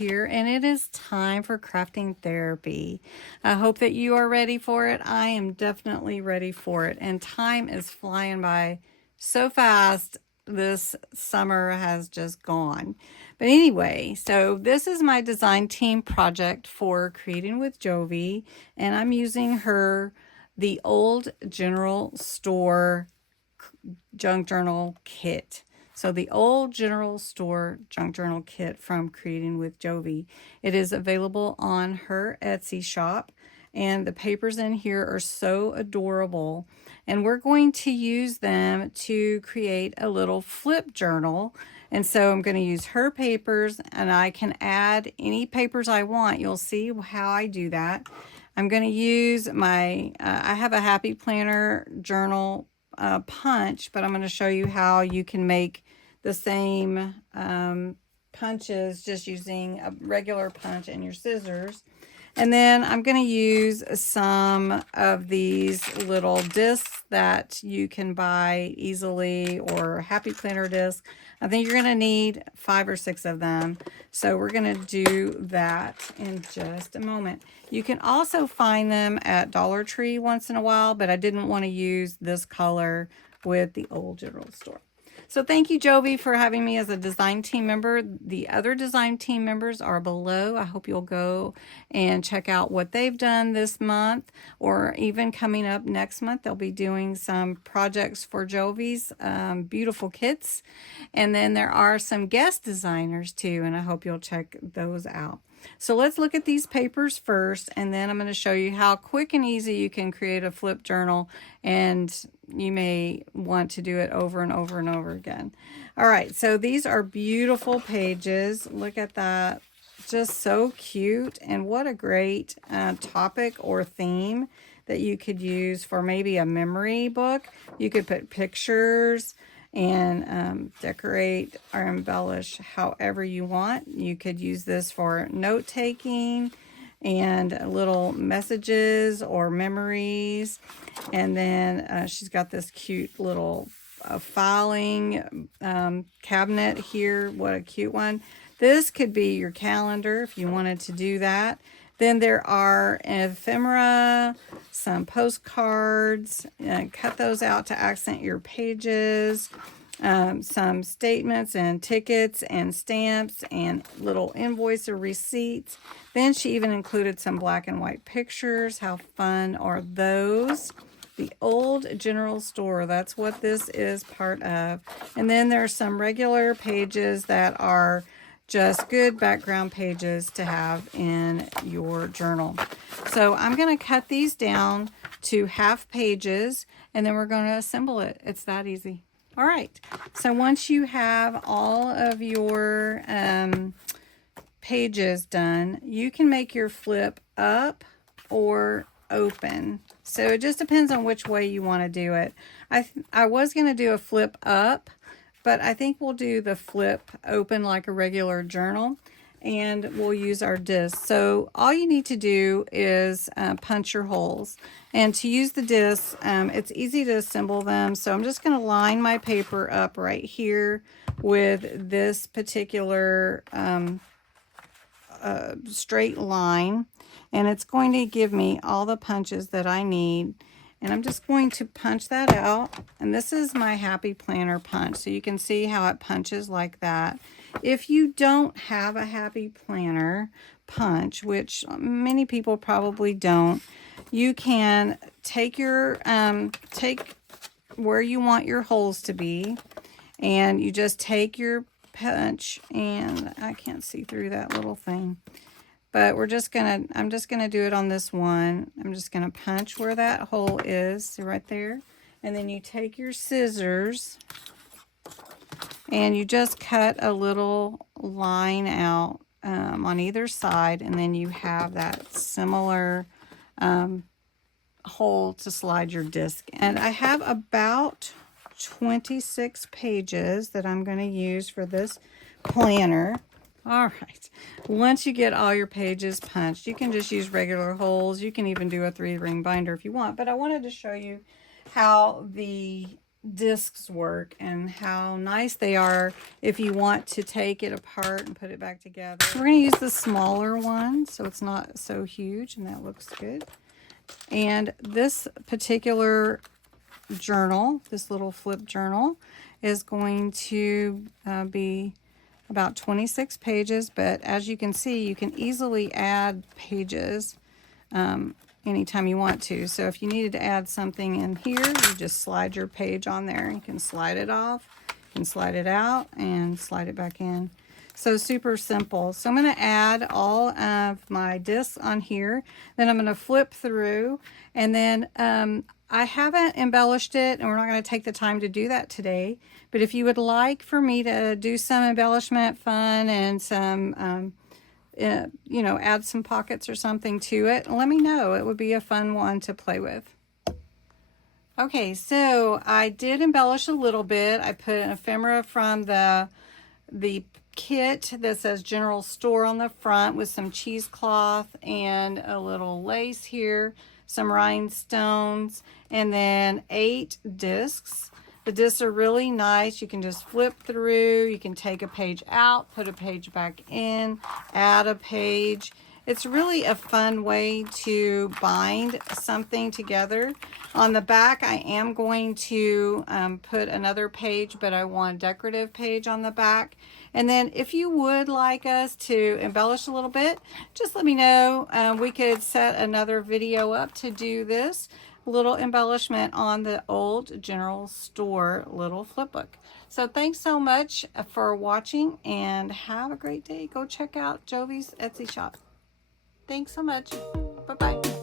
here, and it is time for crafting therapy. I hope that you are ready for it. I am definitely ready for it, and time is flying by so fast. This summer has just gone. But anyway, so this is my design team project for Creating with Jovi, and I'm using the old general store junk journal kit. So the old general store junk journal kit from Creating with Jovi. It is available on her Etsy shop, and the papers in here are so adorable. And we're going to use them to create a little flip journal. And so I'm going to use her papers, and I can add any papers I want. You'll see how I do that. I'm going to use I have a Happy Planner journal punch, but I'm going to show you how you can make the same punches just using a regular punch and your scissors. And then I'm going to use some of these little discs that you can buy easily, or Happy Planner discs. I think you're going to need 5 or 6 of them. So we're going to do that in just a moment. You can also find them at Dollar Tree once in a while, but I didn't want to use this color with the old general store. So thank you, Jovi, for having me as a design team member. The other design team members are below. I hope you'll go and check out what they've done this month, or even coming up next month. They'll be doing some projects for Jovi's beautiful kits. And then there are some guest designers too, and I hope you'll check those out. So let's look at these papers first, and then I'm going to show you how quick and easy you can create a flip journal, and you may want to do it over and over and over again. All right, so these are beautiful pages. Look at that. Just so cute, and what a great topic or theme that you could use for maybe a memory book. You could put pictures and decorate or embellish however you want. You could use this for note-taking and little messages or memories. And then she's got this cute little filing cabinet here. What a cute one. This could be your calendar if you wanted to do that. Then there are ephemera, some postcards, cut those out to accent your pages, some statements and tickets and stamps and little invoice or receipts. Then she even included some black and white pictures. How fun are those? The old general store, that's what this is part of. And then there's some regular pages that are just good background pages to have in your journal. So I'm going to cut these down to half pages, and then we're going to assemble it. It's that easy. All right. So once you have all of your pages done, you can make your flip up or open. So it just depends on which way you want to do it. I was going to do a flip up, but I think we'll do the flip open like a regular journal, and we'll use our disc. So all you need to do is punch your holes. And to use the disc, it's easy to assemble them. So I'm just going to line my paper up right here with this particular straight line. And it's going to give me all the punches that I need. And I'm just going to punch that out. And this is my Happy Planner punch. So you can see how it punches like that. If you don't have a Happy Planner punch, which many people probably don't, you can take your take where you want your holes to be, and you just take your punch, and I can't see through that little thing. But I'm just gonna do it on this one. I'm just gonna punch where that hole is, see right there. And then you take your scissors and you just cut a little line out on either side, and then you have that similar hole to slide your disc in. And I have about 26 pages that I'm gonna use for this planner. All right, once you get all your pages punched, you can just use regular holes. You can even do a 3-ring binder if you want, but I wanted to show you how the discs work and how nice they are if you want to take it apart and put it back together. We're going to use the smaller one so it's not so huge, and that looks good. And this particular journal, this little flip journal, is going to be about 26 pages, but as you can see, you can easily add pages anytime you want to. So if you needed to add something in here, you just slide your page on there. You can slide it off, you can slide it out, and slide it back in. So super simple. So I'm going to add all of my discs on here. Then I'm going to flip through, and then I haven't embellished it, and we're not going to take the time to do that today. But if you would like for me to do some embellishment fun and some, you know, add some pockets or something to it, let me know. It would be a fun one to play with. Okay, so I did embellish a little bit. I put an ephemera from the kit that says General Store on the front with some cheesecloth and a little lace here, some rhinestones, and then 8 discs. The discs are really nice. You can just flip through. You can take a page out, put a page back in, add a page. It's really a fun way to bind something together. On the back, I am going to put another page, but I want a decorative page on the back. And then if you would like us to embellish a little bit, just let me know. We could set another video up to do this little embellishment on the old General Store little flip book. So thanks so much for watching, and have a great day. Go check out Jovi's Etsy shop. Thanks so much. Bye-bye.